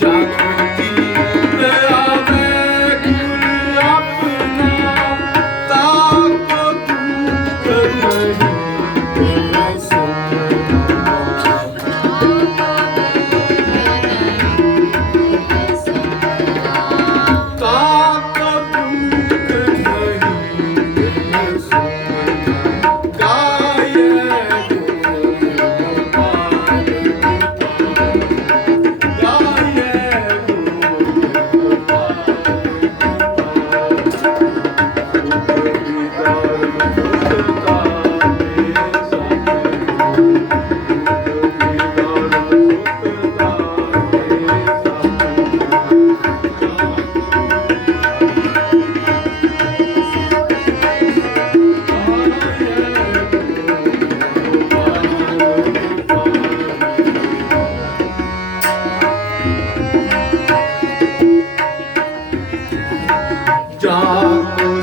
Jack. ਜਾਕੋ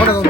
What are the